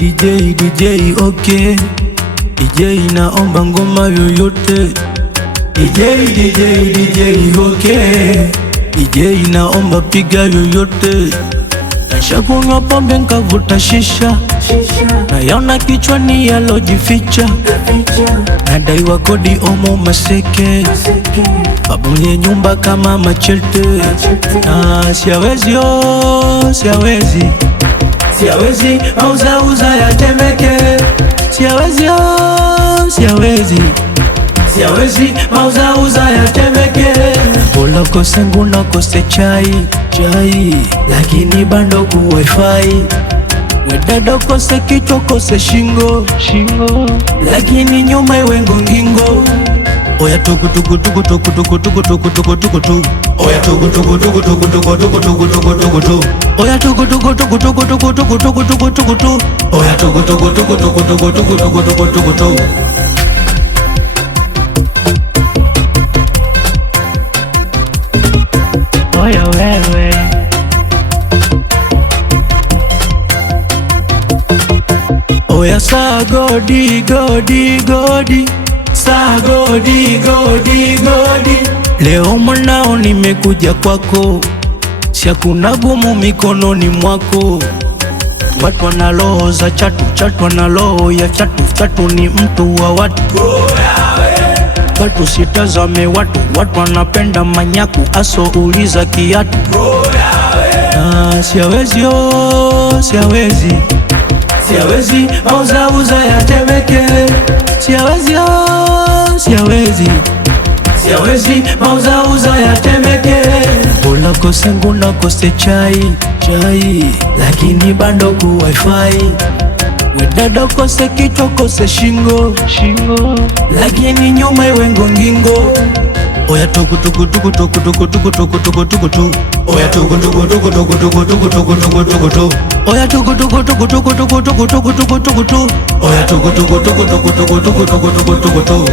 DJ, okay. DJ naomba ngoma yoyote. DJ, okay. DJ naomba piga yoyote. Nishakunywa pombe nkavuta shisha, nayaona kichwani yalojificha. Nadaiwa kodi omo maseke, babu mwenye nyumba kama machete. Na siawezi, mauza ya Temeke. Siawezi, mauza ya Temeke. Bola kose nguna kose chai, lakini bando ku wifi. Wedada kose kichwa kose shingo, lakini nyuma iwe ngongingo. Oya tuku tuku tuku tuku tuku tuku tuku tuku tuku tuku. Oya tuku tuku tuku tuku tuku tuku tuku tuku tuku tuku. Oya tuku tuku tuku tuku tuku tuku tuku tuku tuku tuku. Oya tuku tuku tuku tuku tuku tuku tuku tuku tuku tuku. Oya wewe, oya saa godi. Saa godi. Leo mwanao nimekuja kwako, siakuna gumu mikononi mwako. Watu wana roho za chatu wana roho ya chatu ni mtu wa watu. Watu sitazame watu wanapenda manyaku, aso uliza kiatu. Siawezi, mauza ya Temeke. Siawezi, mauza ya Temeke. Bola kose nguna kose chai, lakini bando ku wifi. Wedada kose kichwa kose shingo, lakini nyuma iwe ngongingo. Oya tuku tuku tuku tuku tuku tuku tuku tuku tuku tuku. Oya tuku tuku tuku tuku tuku tuku tuku tuku tuku tuku. Oya tuku tuku tuku tuku tuku tuku tuku tuku tuku tuku. Oya tuku tuku tuku tuku tuku tuku tuku tuku tuku tuku.